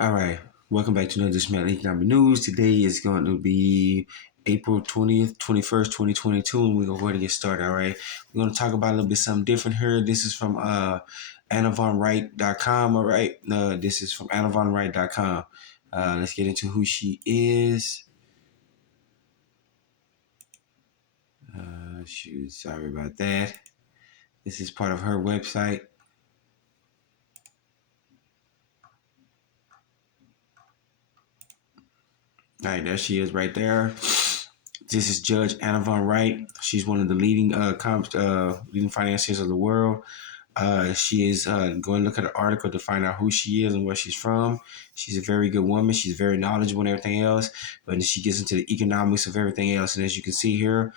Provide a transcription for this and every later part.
All right, welcome back to another Smart Economic News. Today is going to be April 20th, 21st, 2022, and we're going to go ahead and get started. All right, we're going to talk about a little bit something different here. This is from AnnaVonWright.com. All right, this is from AnnaVonWright.com. Let's get into who she is. Shoot, sorry about that. This is part of her website. All right, there she is right there. This is Judge Anna Von Wright. She's one of the leading leading financiers of the world. She is going to look at an article to find out who she is and where she's from. She's a very good woman. She's very knowledgeable and everything else. But she gets into the economics of everything else. And as you can see here,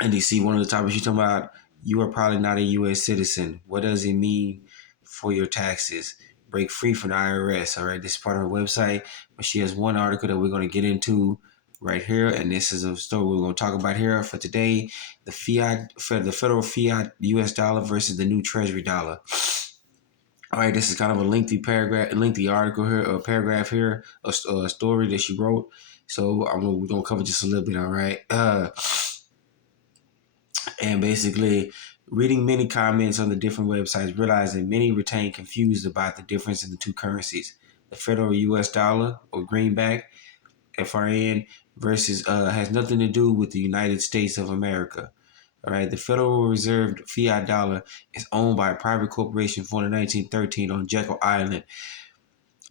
and you see one of the topics she's talking about, you are probably not a U.S. citizen. What does it mean for your taxes? Break free from the IRS. All right, this is part of her website. But she has one article that we're going to get into right here, and this is a story we're going to talk about here for today: the federal fiat U.S. dollar versus the new Treasury dollar. All right, this is kind of a lengthy article here, a paragraph here, a story that she wrote. So we're gonna cover just a little bit. All right. And basically, reading many comments on the different websites, realized that many remain confused about the difference in the two currencies. The federal U.S. dollar, or greenback, FRN, versus has nothing to do with the United States of America. All right, the Federal Reserve fiat dollar is owned by a private corporation formed in 1913 on Jekyll Island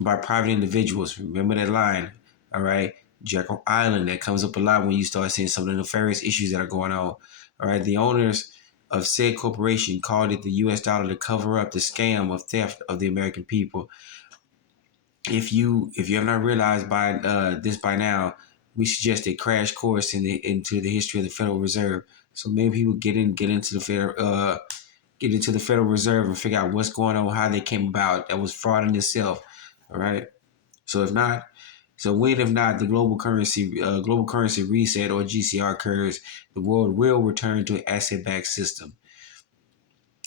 by private individuals. Remember that line, all right? Jekyll Island, that comes up a lot when you start seeing some of the nefarious issues that are going on. All right, the owners of said corporation called it the U.S. dollar to cover up the scam of theft of the American people. If you have not realized by this by now, we suggest a crash course into the history of the Federal Reserve. So many people get into the Federal Reserve and figure out what's going on, how they came about. That was fraud in itself. All right. So if not, if not the global currency reset or GCR occurs, the world will return to an asset-backed system.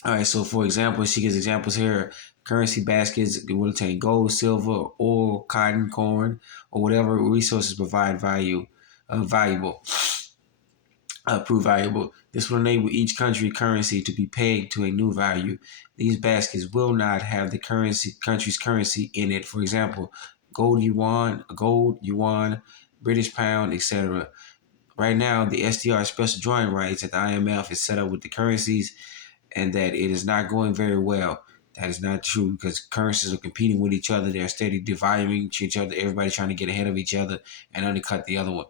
All right. So for example, she gives examples here. Currency baskets will contain gold, silver, oil, cotton, corn, or whatever resources provide valuable. Prove valuable. This will enable each country currency to be pegged to a new value. These baskets will not have the country's currency in it. For example, gold yuan, British pound, etc. Right now, the SDR special drawing rights at the IMF is set up with the currencies, and that it is not going very well. That is not true because currencies are competing with each other. They're steady devaluing each other. Everybody trying to get ahead of each other and undercut the other one.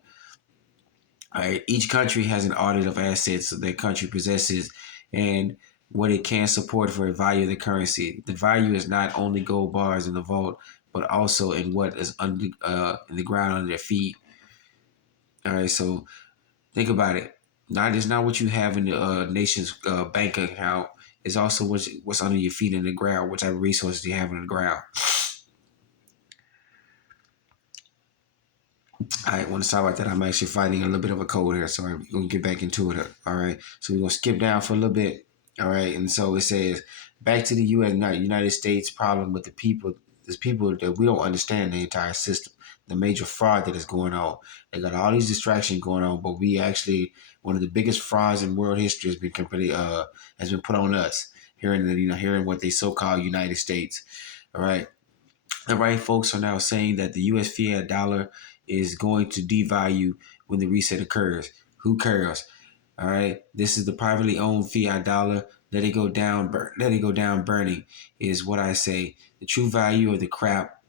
All right, each country has an audit of assets that their country possesses and what it can support for the value of the currency. The value is not only gold bars in the vault, but also in what is under in the ground under their feet. All right, so think about it. It's not what you have in the nation's bank account. It's also what's under your feet in the ground, what type of resources you have in the ground. I want to talk about that. I'm actually fighting a little bit of a cold here, so we're going to get back into it. All right. So we're going to skip down for a little bit. All right. And so it says, back to the United States problem with the people. There's people that we don't understand the entire system, the major fraud that is going on. They got all these distractions going on, but we actually, one of the biggest frauds in world history has been put on us here in what they so-called United States. All right. The right folks are now saying that the U.S. fiat dollar is going to devalue when the reset occurs. Who cares? All right. This is the privately owned fiat dollar. Let it go down. Let it go down burning is what I say. The true value of the crap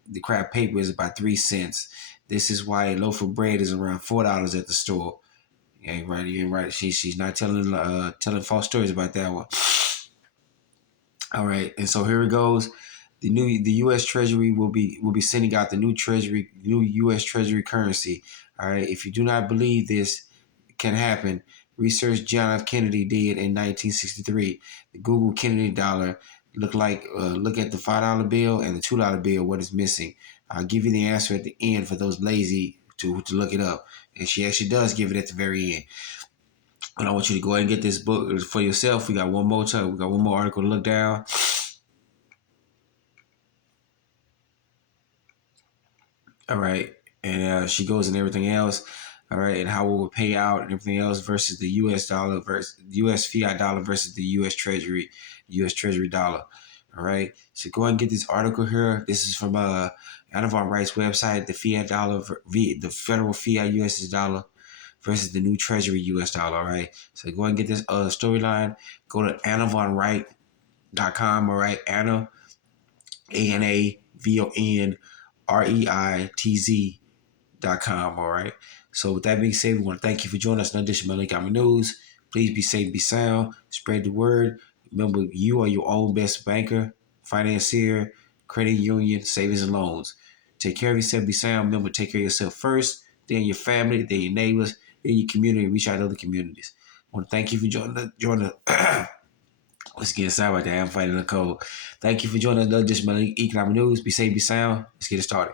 paper is about 3 cents. This is why a loaf of bread is around $4 at the store. You ain't right. You ain't right. She's not telling false stories about that one. All right. And so here it goes. The U.S. Treasury will be sending out the new U.S. Treasury currency. All right. If you do not believe this can happen, research John F. Kennedy did in 1963. The Google Kennedy dollar look at the $5 bill and the $2 bill. What is missing? I'll give you the answer at the end for those lazy to look it up. And she actually does give it at the very end. And I want you to go ahead and get this book for yourself. We got one more time. We got one more article to look down. All right. And she goes and everything else. All right. And how it will pay out and everything else versus the US dollar versus US fiat dollar versus the US Treasury dollar. All right. So go and get this article here. This is from Anna von Wright's website, the fiat dollar, the federal fiat US dollar versus the new Treasury US dollar. All right. So go and get this storyline. Go to AnnaVonReight.com. All right. Anna, ANAVONREITZ.com. All right. So with that being said, we want to thank you for joining us in addition to Economic News. Please be safe, be sound, spread the word. Remember, you are your own best banker, financier, credit union, savings and loans. Take care of yourself, be sound. Remember, take care of yourself first, then your family, then your neighbors, then your community, reach out to other communities. I want to thank you for joining Let's get inside right there. I'm fighting the cold. Thank you for joining us. Just my economic news. Be safe, be sound. Let's get it started.